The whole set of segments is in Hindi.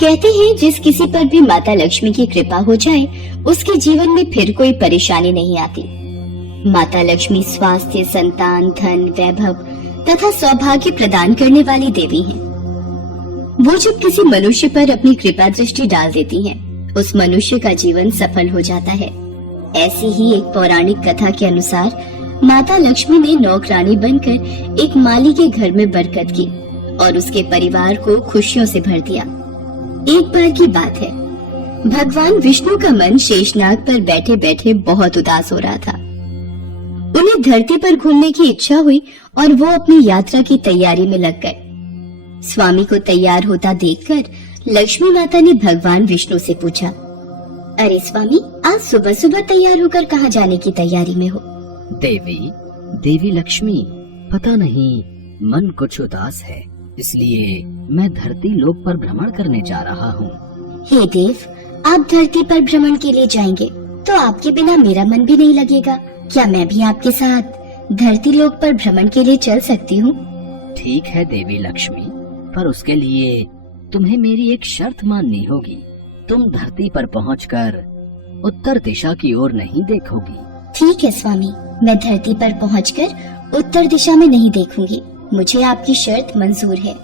कहते हैं जिस किसी पर भी माता लक्ष्मी की कृपा हो जाए उसके जीवन में फिर कोई परेशानी नहीं आती। माता लक्ष्मी स्वास्थ्य, संतान, धन, वैभव तथा सौभाग्य प्रदान करने वाली देवी हैं। वो जब किसी मनुष्य पर अपनी कृपा दृष्टि डाल देती हैं, उस मनुष्य का जीवन सफल हो जाता है। ऐसी ही एक पौराणिक कथा के अनुसार माता लक्ष्मी ने नौकरानी बनकर एक माली के घर में बरकत की और उसके परिवार को खुशियों से भर दिया। एक बार की बात है, भगवान विष्णु का मन शेषनाग पर बैठे बैठे बहुत उदास हो रहा था। उन्हें धरती पर घूमने की इच्छा हुई और वो अपनी यात्रा की तैयारी में लग गए। स्वामी को तैयार होता देखकर लक्ष्मी माता ने भगवान विष्णु से पूछा, अरे स्वामी, आज सुबह सुबह तैयार होकर कहाँ जाने की तैयारी में हो? देवी लक्ष्मी, पता नहीं मन कुछ उदास है, इसलिए मैं धरती लोक पर भ्रमण करने जा रहा हूँ। हे देव, आप धरती पर भ्रमण के लिए जाएंगे तो आपके बिना मेरा मन भी नहीं लगेगा। क्या मैं भी आपके साथ धरती लोक पर भ्रमण के लिए चल सकती हूँ? ठीक है देवी लक्ष्मी, पर उसके लिए तुम्हें मेरी एक शर्त माननी होगी। तुम धरती पर पहुंचकर उत्तर दिशा की ओर नहीं देखोगी। ठीक है स्वामी, मैं धरती पर पहुंचकर उत्तर दिशा में नहीं देखूंगी। मुझे आपकी शर्त मंजूर है।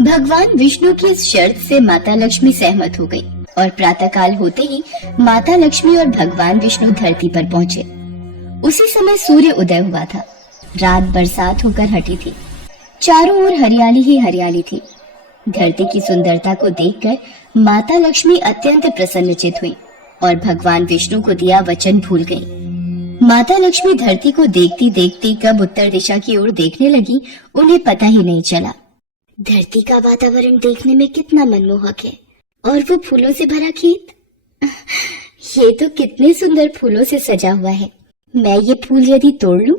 भगवान विष्णु की इस शर्त से माता लक्ष्मी सहमत हो गई और प्रातःकाल होते ही माता लक्ष्मी और भगवान विष्णु धरती पर पहुँचे। उसी समय सूर्य उदय हुआ था। रात बरसात होकर हटी थी। चारों ओर हरियाली ही हरियाली थी। धरती की सुंदरता को देखकर माता लक्ष्मी अत्यंत प्रसन्नचित हुई और भगवान विष्णु को दिया वचन भूल गई। माता लक्ष्मी धरती को देखती देखती कब उत्तर दिशा की ओर देखने लगी, उन्हें पता ही नहीं चला। धरती का वातावरण देखने में कितना मनमोहक है और वो फूलों से भरा खेत। ये तो कितने सुंदर फूलों से सजा हुआ है। मैं ये फूल यदि तोड़ लूं?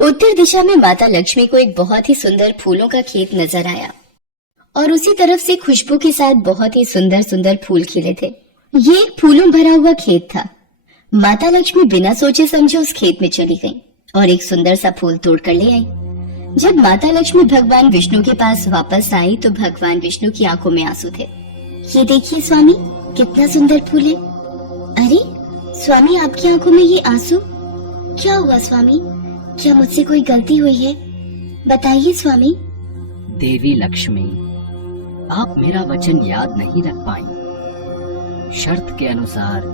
उत्तर दिशा में माता लक्ष्मी को एक बहुत ही सुंदर फूलों का खेत नजर आया और उसी तरफ से खुशबू के साथ बहुत ही सुंदर सुंदर फूल खिले थे। ये एक फूलों भरा हुआ खेत था। माता लक्ष्मी बिना सोचे समझे उस खेत में चली गई और एक सुंदर सा फूल तोड़ कर ले आई। जब माता लक्ष्मी भगवान विष्णु के पास वापस आई तो भगवान विष्णु की आंखों में आंसू थे। ये देखिए स्वामी, कितना सुंदर फूल है। अरे स्वामी, आपकी आंखों में ये आंसू क्या हुआ? स्वामी, क्या मुझसे कोई गलती हुई है? बताइए स्वामी। देवी लक्ष्मी, आप मेरा वचन याद नहीं रख पाई। शर्त के अनुसार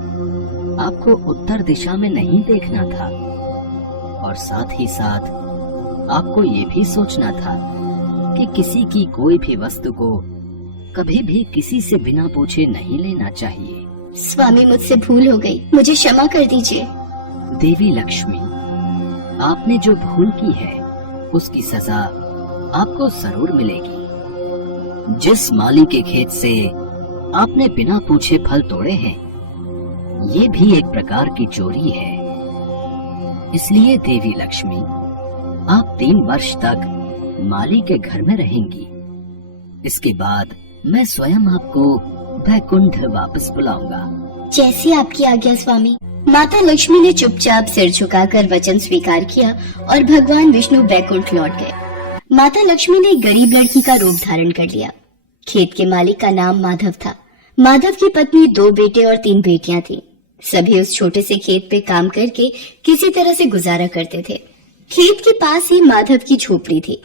आपको उत्तर दिशा में नहीं देखना था और साथ ही साथ आपको ये भी सोचना था कि किसी की कोई भी वस्तु को कभी भी किसी से बिना पूछे नहीं लेना चाहिए। स्वामी, मुझसे भूल हो गई, मुझे क्षमा कर दीजिए। देवी लक्ष्मी, आपने जो भूल की है उसकी सजा आपको जरूर मिलेगी। जिस माली के खेत से आपने बिना पूछे फल तोड़े हैं, ये भी एक प्रकार की चोरी है। इसलिए देवी लक्ष्मी, आप 3 वर्ष तक माली के घर में रहेंगी। इसके बाद मैं स्वयं आपको वैकुंठ वापस बुलाऊंगा। जैसी आपकी आज्ञा स्वामी। माता लक्ष्मी ने चुपचाप सिर झुकाकर वचन स्वीकार किया और भगवान विष्णु वैकुंठ लौट गए। माता लक्ष्मी ने एक गरीब लड़की का रूप धारण कर लिया। खेत के मालिक का नाम माधव था। माधव की पत्नी 2 बेटे और 3 बेटियां थी। सभी उस छोटे से खेत पे काम करके किसी तरह से गुजारा करते थे। खेत के पास ही माधव की झोपड़ी थी।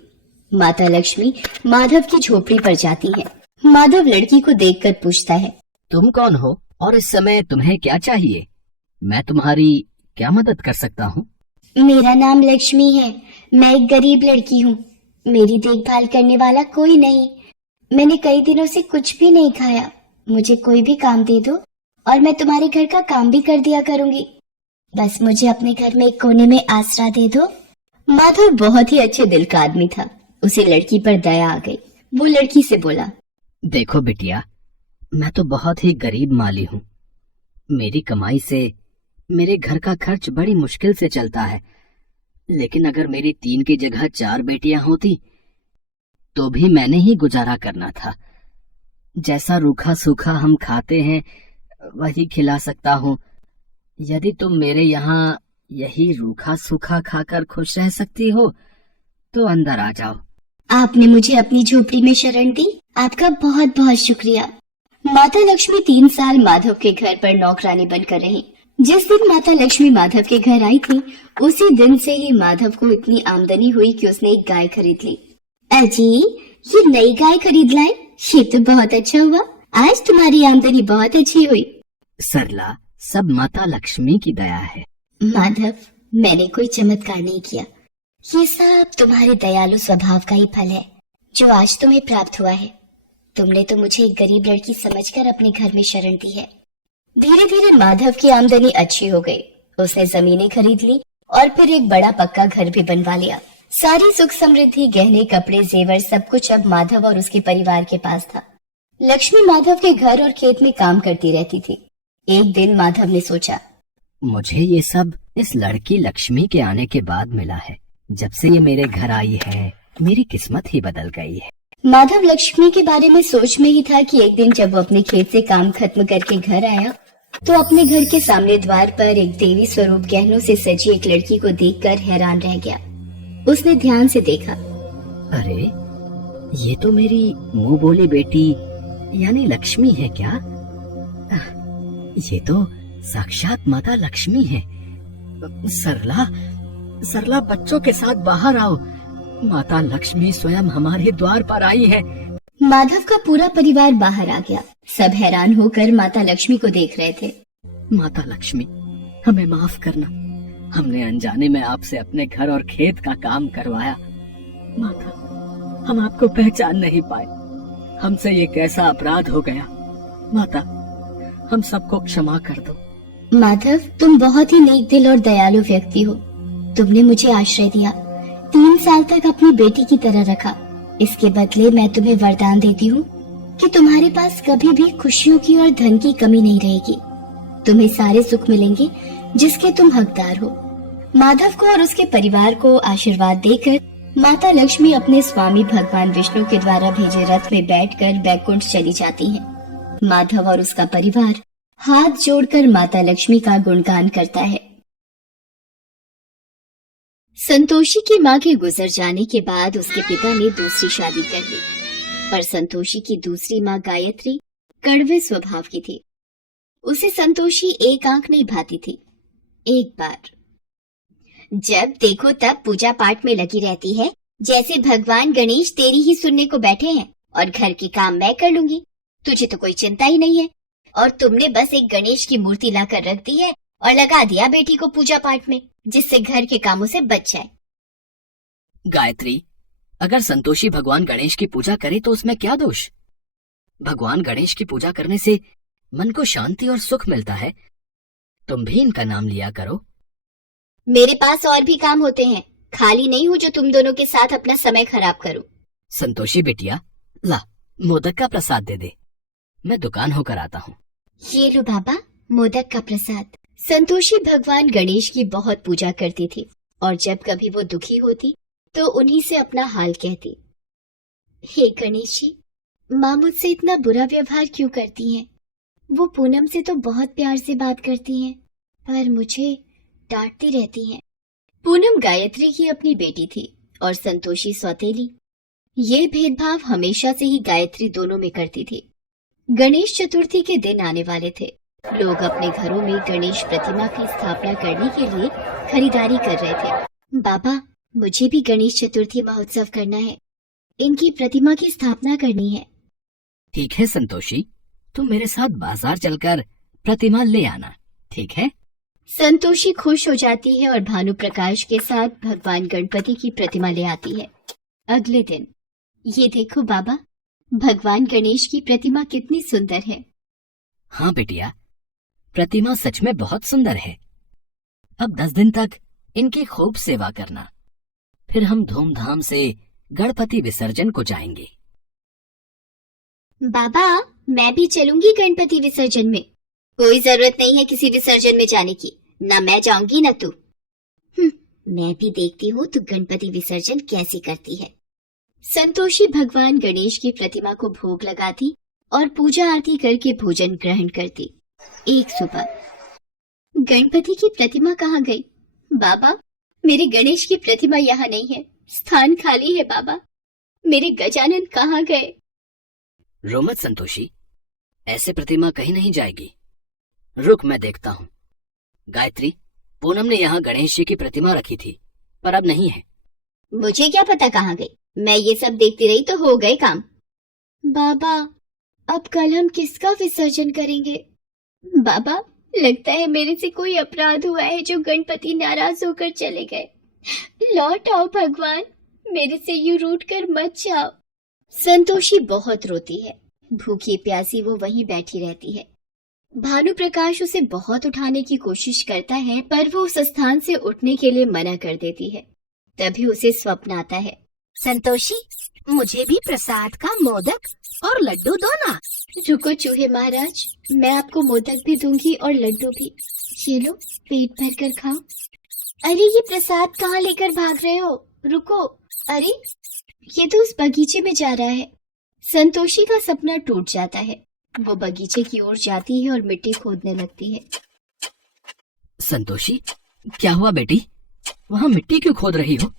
माता लक्ष्मी माधव की झोपड़ी पर जाती है। माधव लड़की को देखकर पूछता है, तुम कौन हो और इस समय तुम्हें क्या चाहिए? मैं तुम्हारी क्या मदद कर सकता हूँ? मेरा नाम लक्ष्मी है। मैं एक गरीब लड़की हूँ। मेरी देखभाल करने वाला कोई नहीं। मैंने कई दिनों से कुछ भी नहीं खाया। मुझे कोई भी काम दे दो और मैं तुम्हारे घर का काम भी कर दिया करूंगी। बस मुझे अपने घर में एक कोने में आसरा दे दो। माधव बहुत ही अच्छे दिल का आदमी था। उसे लड़की पर दया आ गई। वो लड़की से बोला, देखो बिटिया, मैं तो बहुत ही गरीब माली हूँ। मेरी कमाई से मेरे घर का खर्च बड़ी मुश्किल से चलता है। लेकिन अगर मेरी 3 की जगह 4 बेटियां होती तो भी मैंने ही गुजारा करना था। जैसा रूखा सूखा हम खाते हैं वही खिला सकता हूँ। यदि तुम मेरे यहाँ यही रूखा सूखा खाकर खुश रह सकती हो तो अंदर आ जाओ। आपने मुझे अपनी झोपड़ी में शरण दी। आपका बहुत बहुत शुक्रिया। माता लक्ष्मी 3 साल माधव के घर पर नौकरानी बनकर रही। जिस दिन माता लक्ष्मी माधव के घर आई थी, उसी दिन से ही माधव को इतनी आमदनी हुई कि उसने एक गाय खरीद ली। अजी, ये नई गाय खरीद लाए, ये तो बहुत अच्छा हुआ। आज तुम्हारी आमदनी बहुत अच्छी हुई। सरला, सब माता लक्ष्मी की दया है। माधव, मैंने कोई चमत्कार नहीं किया। ये सब तुम्हारे दयालु स्वभाव का ही फल है जो आज तुम्हें प्राप्त हुआ है। तुमने तो मुझे एक गरीब लड़की समझकर अपने घर में शरण दी है। धीरे धीरे माधव की आमदनी अच्छी हो गई। उसने जमीनें खरीद ली और फिर एक बड़ा पक्का घर भी बनवा लिया। सारी सुख समृद्धि, गहने, कपड़े, जेवर, सब कुछ अब माधव और उसके परिवार के पास था। लक्ष्मी माधव के घर और खेत में काम करती रहती थी। एक दिन माधव ने सोचा, मुझे ये सब इस लड़की लक्ष्मी के आने के बाद मिला है। जब से ये मेरे घर आई है, मेरी किस्मत ही बदल गई है। माधव लक्ष्मी के बारे में सोच में ही था कि एक दिन जब वो अपने खेत से काम खत्म करके घर आया तो अपने घर के सामने द्वार पर एक देवी स्वरूप गहनों से सजी एक लड़की को देखकर हैरान रह गया। उसने ध्यान से देखा। अरे, ये तो मेरी मुंह बोली बेटी यानी लक्ष्मी है क्या? ये तो साक्षात माता लक्ष्मी है। सरला, सरला, बच्चों के साथ बाहर आओ। माता लक्ष्मी स्वयं हमारे द्वार पर आई है। माधव का पूरा परिवार बाहर आ गया। सब हैरान होकर माता लक्ष्मी को देख रहे थे। माता लक्ष्मी, हमें माफ करना। हमने अनजाने में आपसे अपने घर और खेत का काम करवाया। माता, हम आपको पहचान नहीं पाए। हमसे ये कैसा अपराध हो गया। माता, हम सबको क्षमा कर दो। माधव, तुम बहुत ही नेक दिल और दयालु व्यक्ति हो। तुमने मुझे आश्रय दिया, 3 साल तक अपनी बेटी की तरह रखा। इसके बदले मैं तुम्हें वरदान देती हूँ कि तुम्हारे पास कभी भी खुशियों की और धन की कमी नहीं रहेगी। तुम्हें सारे सुख मिलेंगे जिसके तुम हकदार हो। माधव को और उसके परिवार को आशीर्वाद देकर माता लक्ष्मी अपने स्वामी भगवान विष्णु के द्वारा भेजे रथ में बैठकर बैकुंठ चली जाती हैं। माधव और उसका परिवार हाथ जोड़कर माता लक्ष्मी का गुणगान करता है। संतोषी की मां के गुजर जाने के बाद उसके पिता ने दूसरी शादी कर ली, पर संतोषी की दूसरी मां गायत्री कड़वे स्वभाव की थी। उसे संतोषी एक आंख नहीं भाती थी। एक बार जब देखो तब पूजा पाठ में लगी रहती है, जैसे भगवान गणेश तेरी ही सुनने को बैठे हैं और घर के काम मैं कर लूंगी। तुझे तो कोई चिंता ही नहीं है और तुमने बस एक गणेश की मूर्ति लाकर रख दी है और लगा दिया बेटी को पूजा पाठ में, जिससे घर के कामों से बच जाए। गायत्री, अगर संतोषी भगवान गणेश की पूजा करे तो उसमें क्या दोष? भगवान गणेश की पूजा करने से मन को शांति और सुख मिलता है। तुम भी इनका नाम लिया करो। मेरे पास और भी काम होते हैं, खाली नहीं हूँ जो तुम दोनों के साथ अपना समय खराब करूं। संतोषी बिटिया, ला मोदक का प्रसाद दे दे। मैं दुकान होकर आता हूँ। ये लो बाबा, मोदक का प्रसाद। संतोषी भगवान गणेश की बहुत पूजा करती थी और जब कभी वो दुखी होती तो उन्हीं से अपना हाल कहती। हे गणेश जी, माँ मुझसे इतना बुरा व्यवहार क्यों करती हैं? वो पूनम से तो बहुत प्यार से बात करती हैं, पर मुझे डांटती रहती हैं। पूनम गायत्री की अपनी बेटी थी और संतोषी सौतेली। ये भेदभाव हमेशा से ही गायत्री दोनों में करती थी। गणेश चतुर्थी के दिन आने वाले थे। लोग अपने घरों में गणेश प्रतिमा की स्थापना करने के लिए खरीदारी कर रहे थे। बाबा, मुझे भी गणेश चतुर्थी महोत्सव करना है। इनकी प्रतिमा की स्थापना करनी है। ठीक है संतोषी, तुम मेरे साथ बाजार चलकर प्रतिमा ले आना, ठीक है? संतोषी खुश हो जाती है और भानु प्रकाश के साथ भगवान गणपति की प्रतिमा ले आती है। अगले दिन, ये देखो बाबा, भगवान गणेश की प्रतिमा कितनी सुंदर है। हाँ बेटिया, प्रतिमा सच में बहुत सुंदर है। अब 10 दिन तक इनकी खूब सेवा करना, फिर हम धूमधाम से गणपति विसर्जन को जाएंगे। बाबा, मैं भी चलूंगी गणपति विसर्जन में। कोई जरूरत नहीं है किसी विसर्जन में जाने की, ना मैं जाऊंगी ना तू। मैं भी देखती हूँ तू गणपति विसर्जन कैसे करती है। संतोषी भगवान गणेश की प्रतिमा को भोग लगाती और पूजा आरती करके भोजन ग्रहण करती। एक सुबह, गणपति की प्रतिमा कहाँ गई? बाबा, मेरे गणेश की प्रतिमा यहाँ नहीं है, स्थान खाली है। बाबा, मेरे गजानन कहाँ गए? रो मत संतोषी, ऐसे प्रतिमा कहीं नहीं जाएगी। रुक, मैं देखता हूँ। गायत्री, पूनम ने यहाँ गणेश जी की प्रतिमा रखी थी, पर अब नहीं है। मुझे क्या पता कहाँ गई, मैं ये सब देखती रही तो हो गए काम। बाबा, अब कल हम किसका विसर्जन करेंगे? बाबा, लगता है मेरे से कोई अपराध हुआ है जो गणपति नाराज होकर चले गए। लौट आओ भगवान, मेरे से यूं रूठ कर मत जाओ। संतोषी बहुत रोती है। भूखी प्यासी वो वहीं बैठी रहती है। भानु प्रकाश उसे बहुत उठाने की कोशिश करता है, पर वो उस स्थान से उठने के लिए मना कर देती है। तभी उसे स्वप्न आता है। संतोषी, मुझे भी प्रसाद का मोदक और लड्डू दो ना। रुको चूहे महाराज, मैं आपको मोदक भी दूंगी और लड्डू भी। ये लो, पेट भर कर खाओ। अरे ये प्रसाद कहाँ लेकर भाग रहे हो? रुको। अरे ये तो उस बगीचे में जा रहा है। संतोषी का सपना टूट जाता है। वो बगीचे की ओर जाती है और मिट्टी खोदने लगती है। संतोषी, क्या हुआ बेटी? वहाँ मिट्टी क्यों खोद रही हो?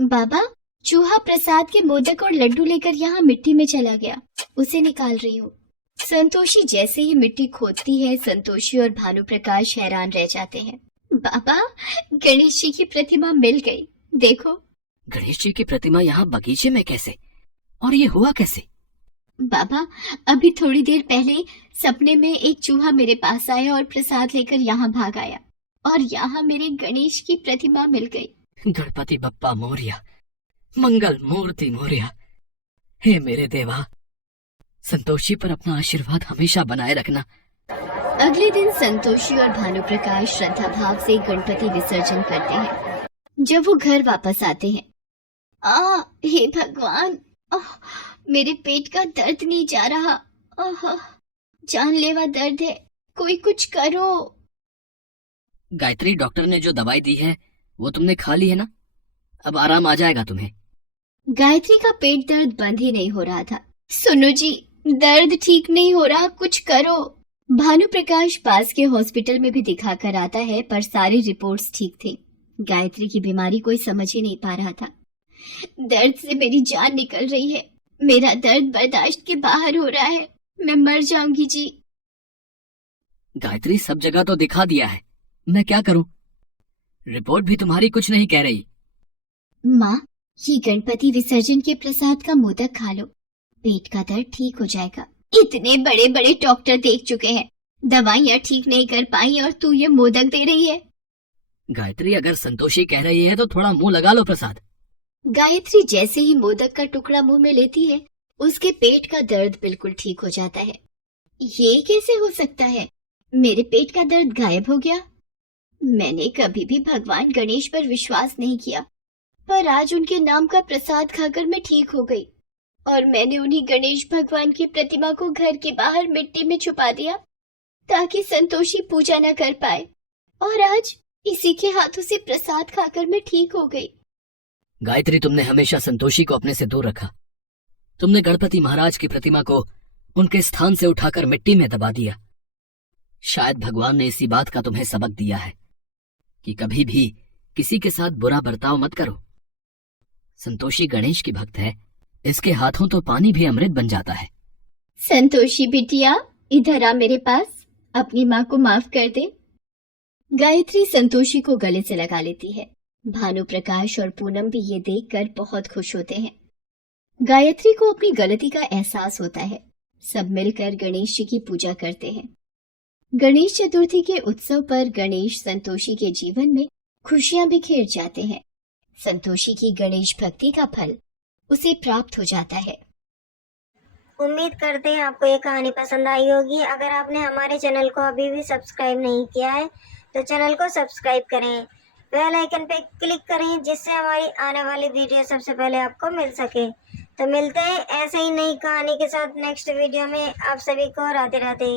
बाबा, चूहा प्रसाद के मोदक और लड्डू लेकर यहाँ मिट्टी में चला गया, उसे निकाल रही हूँ। संतोषी जैसे ही मिट्टी खोदती है, संतोषी और भानु प्रकाश हैरान रह जाते हैं। बाबा, गणेश जी की प्रतिमा मिल गई, देखो। गणेश जी की प्रतिमा यहाँ बगीचे में कैसे? और ये हुआ कैसे? बाबा, अभी थोड़ी देर पहले सपने में एक चूहा मेरे पास आया और प्रसाद लेकर यहाँ भाग आया, और यहाँ मेरे गणेश की प्रतिमा मिल गई। गणपति बप्पा मोरया, मंगल मूर्ति मोरया। हे मेरे देवा, संतोषी पर अपना आशीर्वाद हमेशा बनाए रखना। अगले दिन संतोषी और भानु प्रकाश श्रद्धा भाव से गणपति विसर्जन करते हैं। जब वो घर वापस आते हैं, हे भगवान, मेरे पेट का दर्द नहीं जा रहा। जानलेवा दर्द है, कोई कुछ करो। गायत्री, डॉक्टर ने जो दवाई दी है वो तुमने खा ली है ना? अब आराम आ जाएगा तुम्हें। गायत्री का पेट दर्द बंद ही नहीं हो रहा था। सुनो जी, दर्द ठीक नहीं हो रहा, कुछ करो। भानु प्रकाश पास के हॉस्पिटल में भी दिखा कर आता है, पर सारी रिपोर्ट्स ठीक थी। गायत्री की बीमारी कोई समझ ही नहीं पा रहा था। दर्द से मेरी जान निकल रही है, मेरा दर्द बर्दाश्त के बाहर हो रहा है, मैं मर जाऊंगी जी। गायत्री, सब जगह तो दिखा दिया है, मैं क्या करूं? रिपोर्ट भी तुम्हारी कुछ नहीं कह रही। माँ, ये गणपति विसर्जन के प्रसाद का मोदक खा लो, पेट का दर्द ठीक हो जाएगा। इतने बड़े बड़े डॉक्टर देख चुके हैं, दवाइयाँ ठीक नहीं कर पाई और तू ये मोदक दे रही है। गायत्री, अगर संतोषी कह रही है तो थोड़ा मुंह लगा लो प्रसाद। गायत्री जैसे ही मोदक का टुकड़ा मुंह में लेती है, उसके पेट का दर्द बिल्कुल ठीक हो जाता है। ये कैसे हो सकता है? मेरे पेट का दर्द गायब हो गया। मैंने कभी भी भगवान गणेश पर विश्वास नहीं किया, पर आज उनके नाम का प्रसाद खाकर मैं ठीक हो गई, और मैंने उन्हीं गणेश भगवान की प्रतिमा को घर के बाहर मिट्टी में छुपा दिया ताकि संतोषी पूजा न कर पाए, और आज इसी के हाथों से प्रसाद खाकर मैं ठीक हो गई। गायत्री, तुमने हमेशा संतोषी को अपने से दूर रखा। तुमने गणपति महाराज की प्रतिमा को उनके स्थान से उठाकर मिट्टी में दबा दिया। शायद भगवान ने इसी बात का तुम्हें सबक दिया है कि कभी भी किसी के साथ बुरा बर्ताव मत करो। संतोषी गणेश की भक्त है, इसके हाथों तो पानी भी अमृत बन जाता है। संतोषी बिटिया, इधर आ मेरे पास, अपनी माँ को माफ कर दे। गायत्री संतोषी को गले से लगा लेती है। भानु प्रकाश और पूनम भी ये देखकर बहुत खुश होते हैं। गायत्री को अपनी गलती का एहसास होता है। सब मिलकर गणेश जी की पूजा करते हैं। गणेश चतुर्थी के उत्सव पर गणेश संतोषी के जीवन में खुशियां बिखेर जाते हैं। संतोषी की गणेश भक्ति का फल उसे प्राप्त हो जाता है। उम्मीद करते हैं आपको ये कहानी पसंद आई होगी। अगर आपने हमारे चैनल को अभी भी सब्सक्राइब नहीं किया है तो चैनल को सब्सक्राइब करें, बेल आइकन पे क्लिक करें, जिससे हमारी आने वाली वीडियो सबसे पहले आपको मिल सके। तो मिलते हैं ऐसे ही नई कहानी के साथ नेक्स्ट वीडियो में। आप सभी को राधे राधे।